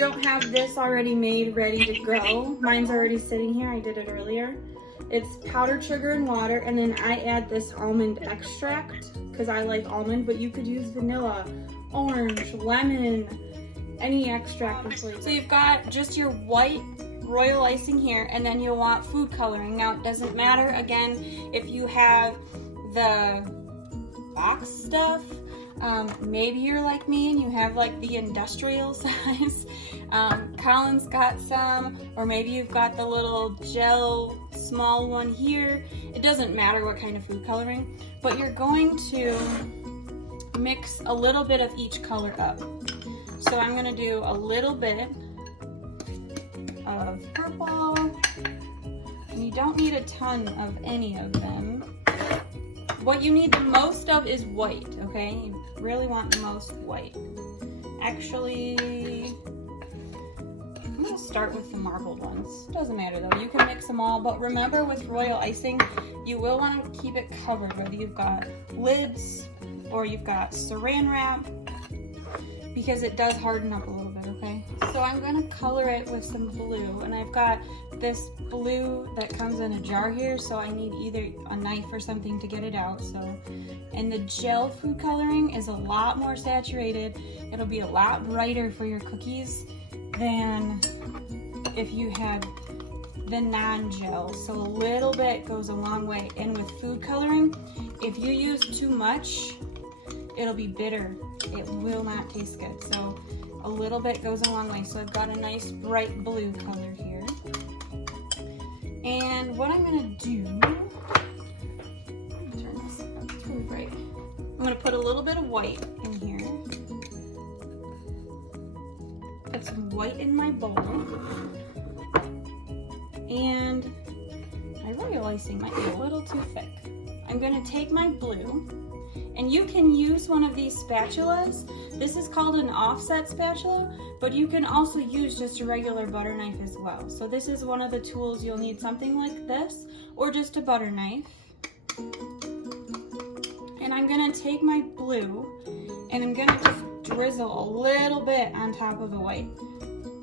don't have this already made, ready to go, mine's already sitting here. I did it earlier. It's powdered sugar and water, and then I add this almond extract because I like almond, but you could use vanilla, orange, lemon, any extract. So you've got just your white royal icing here, and then you'll want food coloring. Now it doesn't matter, again, if you have the box stuff, maybe you're like me and you have like the industrial size. Colin's got some, or maybe you've got the little gel small one here. It doesn't matter what kind of food coloring, but you're going to mix a little bit of each color up. So I'm gonna do a little bit of purple, and you don't need a ton of any of them. What you need the most of is white, okay? You really want the most white. Actually, I'm gonna start with the marbled ones. Doesn't matter though, you can mix them all, but remember with royal icing, you will wanna keep it covered, whether you've got lids or you've got saran wrap, because it does harden up a little bit, okay? So I'm gonna color it with some blue, and I've got this blue that comes in a jar here, so I need either a knife or something to get it out. So, and the gel food coloring is a lot more saturated. It'll be a lot brighter for your cookies than if you had the non-gel. So a little bit goes a long way. And with food coloring, if you use too much, it'll be bitter. It will not taste good. So a little bit goes a long way. So I've got a nice bright blue color here. And what I'm gonna do, turn this up, it's really bright. I'm gonna put a little bit of white in here. Put some white in my bowl. And my royal icing might be a little too thick. I'm gonna take my blue, and you can use one of these spatulas. This is called an offset spatula, but you can also use just a regular butter knife as well. So this is one of the tools you'll need, something like this, or just a butter knife. And I'm gonna take my blue, and I'm gonna just drizzle a little bit on top of the white.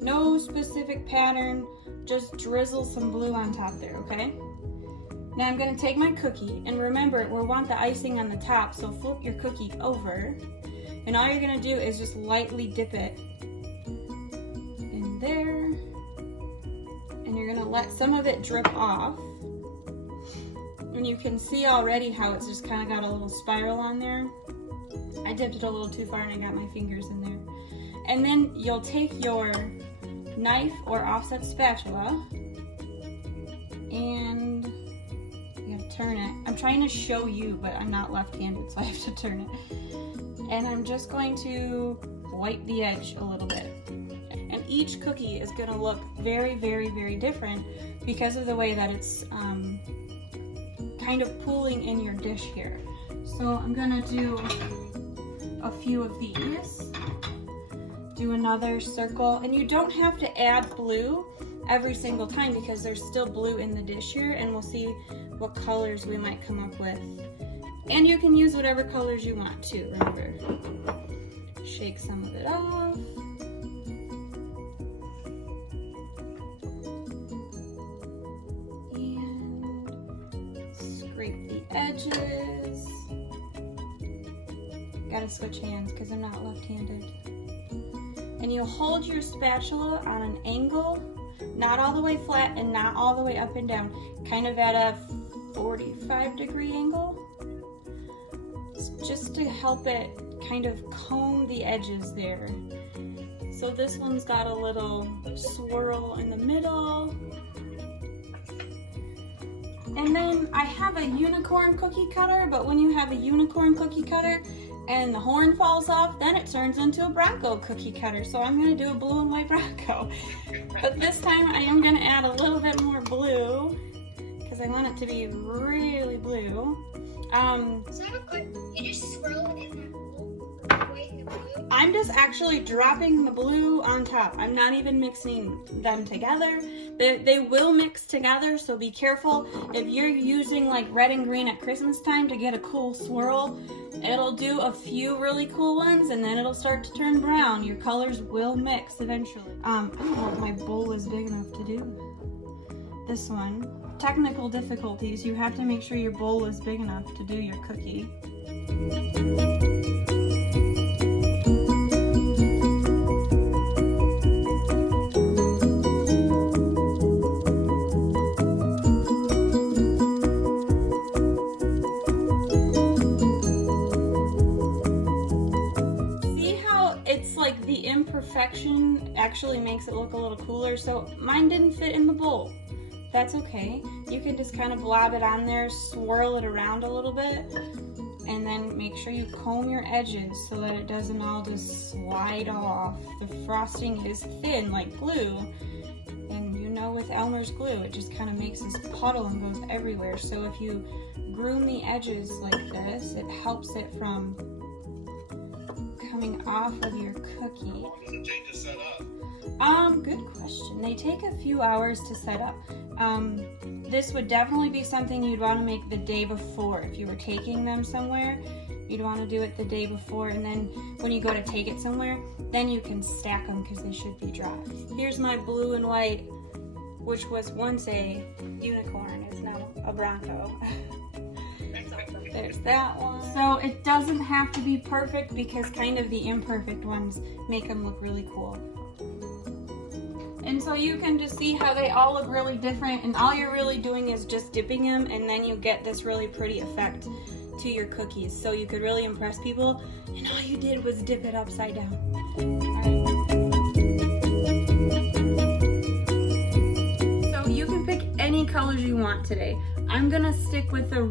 No specific pattern, just drizzle some blue on top there, okay? Now I'm gonna take my cookie, and remember, we want the icing on the top, so flip your cookie over, and all you're gonna do is just lightly dip it in there, and you're gonna let some of it drip off. And you can see already how it's just kind of got a little spiral on there. I dipped it a little too far and I got my fingers in there. And then you'll take your knife or offset spatula, and you have to turn it. I'm trying to show you, but I'm not left-handed, so I have to turn it. And I'm just going to wipe the edge a little bit. And each cookie is gonna look very, very, very different because of the way that it's kind of pooling in your dish here. So I'm gonna do a few of these. Do another circle, and you don't have to add blue every single time because there's still blue in the dish here, and we'll see what colors we might come up with. And you can use whatever colors you want too, remember. Shake some of it off. And scrape the edges. Gotta switch hands because I'm not left-handed. And you hold your spatula on an angle, not all the way flat and not all the way up and down, kind of at a 45-degree angle, just to help it kind of comb the edges there. So this one's got a little swirl in the middle. And then I have a unicorn cookie cutter, but when you have a unicorn cookie cutter and the horn falls off, then it turns into a Bronco cookie cutter. So I'm gonna do a blue and white Bronco. But this time I am gonna add a little bit more blue because I want it to be really blue. Is that a good, you just swirl it in the white and the blue? I'm just actually dropping the blue on top. I'm not even mixing them together They will mix together, so be careful. If you're using like red and green at Christmas time to get a cool swirl, it'll do a few really cool ones and then it'll start to turn brown. Your colors will mix eventually. I don't know if my bowl is big enough to do this one. Technical difficulties, you have to make sure your bowl is big enough to do your cookie. Imperfection actually makes it look a little cooler, so mine didn't fit in the bowl. That's okay. You can just kind of blob it on there, swirl it around a little bit, and then make sure you comb your edges so that it doesn't all just slide off. The frosting is thin like glue, and you know with Elmer's glue it just kind of makes this puddle and goes everywhere. So if you groom the edges like this, it helps it from coming off of your cookie. How long does it take to set up? Good question. They take a few hours to set up. This would definitely be something you'd want to make the day before. If you were taking them somewhere, you'd want to do it the day before, and then when you go to take it somewhere, then you can stack them because they should be dry. Here's my blue and white, which was once a unicorn. It's now a Bronco. There's that one. So it doesn't have to be perfect because kind of the imperfect ones make them look really cool. And so you can just see how they all look really different, and all you're really doing is just dipping them, and then you get this really pretty effect to your cookies. So you could really impress people, and all you did was dip it upside down. So you can pick any colors you want today. I'm gonna stick with the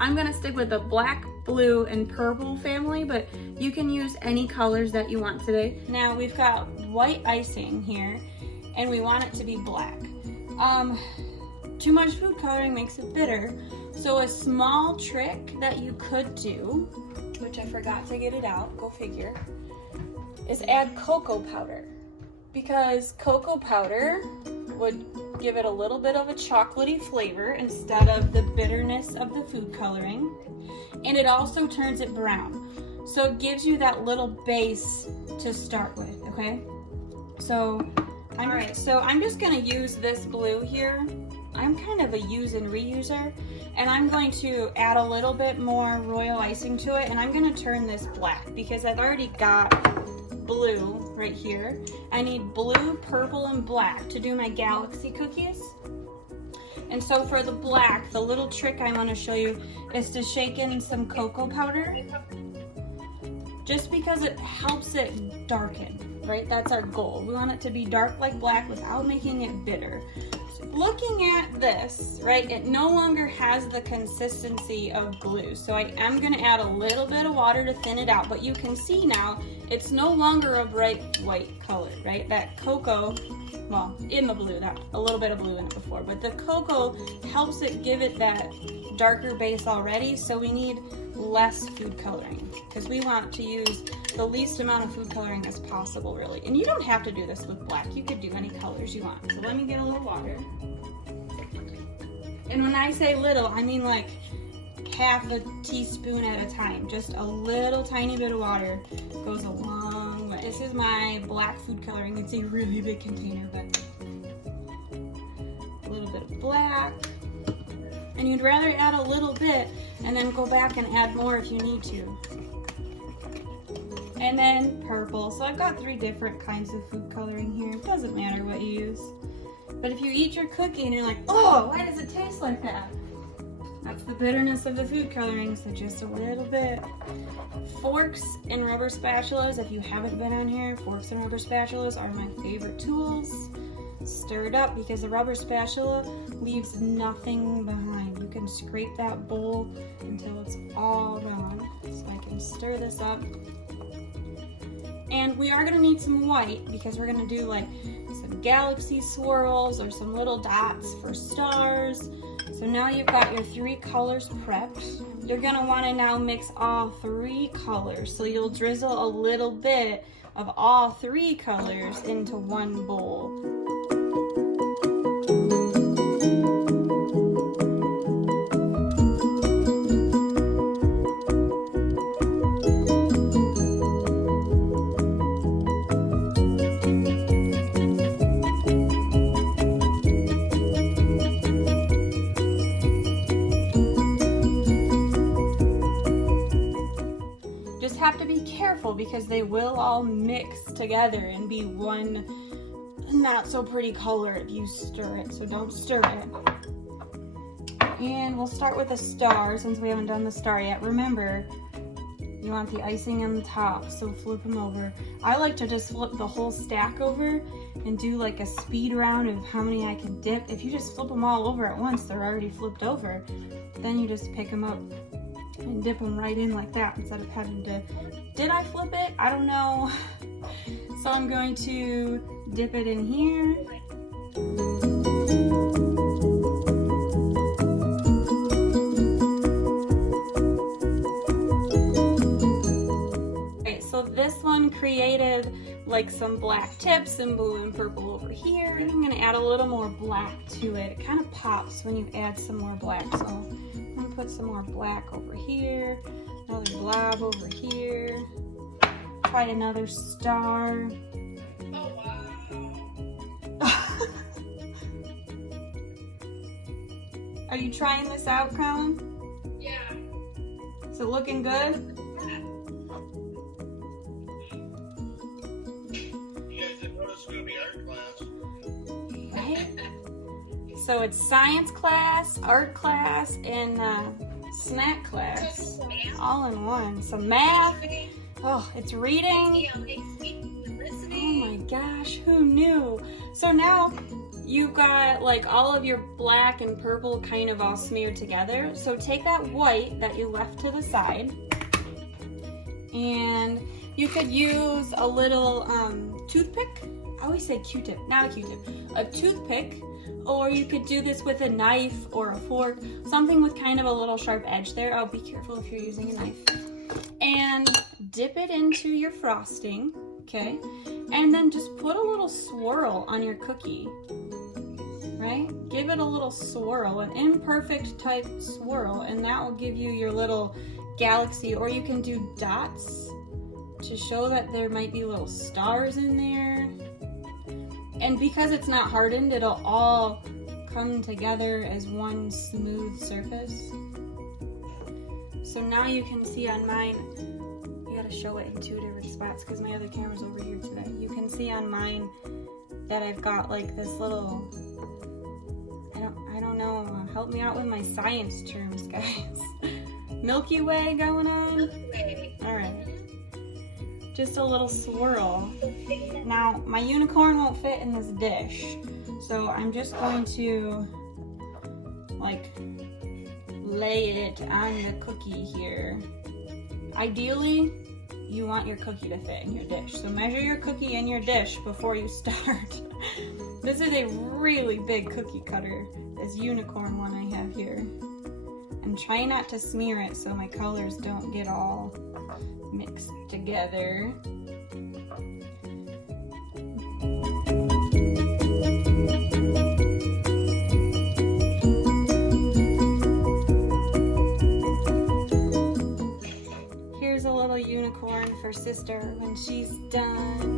I'm gonna stick with the black, blue, and purple family, but you can use any colors that you want today. Now we've got white icing here, and we want it to be black. Too much food coloring makes it bitter, so a small trick that you could do, which I forgot to get it out, go figure, is add cocoa powder. Because cocoa powder would give it a little bit of a chocolatey flavor instead of the bitterness of the food coloring, and it also turns it brown, so it gives you that little base to start with. Okay, so I'm just gonna use this blue here. I'm kind of a use and reuser, and I'm going to add a little bit more royal icing to it, and I'm gonna turn this black because I've already got blue right here. I need blue, purple, and black to do my galaxy cookies. And so for the black, the little trick I want to show you is to shake in some cocoa powder, just because it helps it darken, right? That's our goal. We want it to be dark like black without making it bitter. So looking at this, right, it no longer has the consistency of glue. So I am going to add a little bit of water to thin it out, but you can see now it's no longer a bright white color, right? That cocoa, well, in the blue, that a little bit of blue in it before, but the cocoa helps it give it that darker base already, so we need less food coloring because we want to use the least amount of food coloring as possible, really. And you don't have to do this with black. You could do any colors you want. So let me get a little water. And when I say little, I mean like half a teaspoon at a time. Just a little tiny bit of water goes a long way. This is my black food coloring. It's a really big container, but a little bit of black. And you'd rather add a little bit and then go back and add more if you need to. And then purple. So I've got 3 different kinds of food coloring here. It doesn't matter what you use. But if you eat your cookie and you're like, oh, why does it taste like that? That's the bitterness of the food coloring, so just a little bit. Forks and rubber spatulas, if you haven't been on here, forks and rubber spatulas are my favorite tools. Stir it up because the rubber spatula leaves nothing behind. You can scrape that bowl until it's all gone. So I can stir this up. And we are gonna need some white because we're gonna do like some galaxy swirls or some little dots for stars. So now you've got your 3 colors prepped. You're gonna wanna now mix all 3 colors. So you'll drizzle a little bit of all 3 colors into one bowl. careful because they will all mix together and be one not so pretty color if you stir it, so don't stir it. And we'll start with a star since we haven't done the star yet. Remember, you want the icing on the top, so flip them over. I like to just flip the whole stack over and do like a speed round of how many I can dip. If you just flip them all over at once, they're already flipped over. Then you just pick them up and dip them right in like that instead of having to, did I flip it? I don't know. So I'm going to dip it in here. So this one created like some black tips and blue and purple over here. And I'm gonna add a little more black to it. It kind of pops when you add some more black. So I'm gonna put some more black over here, another blob over here. Try another star. Oh, wow. Are you trying this out, Colin? Yeah. Is it looking good? So it's science class, art class, and snack class, all in one. So math, oh, it's reading. Oh my gosh, who knew? So now you've got like all of your black and purple kind of all smeared together. So take that white that you left to the side, and you could use a little toothpick. I always say Q-tip, not a Q-tip, a toothpick. Or you could do this with a knife or a fork, something with kind of a little sharp edge there. Oh, be careful if you're using a knife. And dip it into your frosting, okay? And then just put a little swirl on your cookie, right? Give it a little swirl, an imperfect type swirl, and that will give you your little galaxy. Or you can do dots to show that there might be little stars in there. And because it's not hardened, it'll all come together as one smooth surface. So now you can see on mine, you gotta show it in 2 different spots because my other camera's over here today. You can see on mine that I've got like this little, I don't know, help me out with my science terms, guys. Milky Way going on? All right. Just a little swirl. Now, my unicorn won't fit in this dish, so I'm just going to like lay it on the cookie here. Ideally, you want your cookie to fit in your dish, so measure your cookie in your dish before you start. This is a really big cookie cutter, this unicorn one I have here. And try not to smear it so my colors don't get all mixed together. Here's a little unicorn for sister when she's done.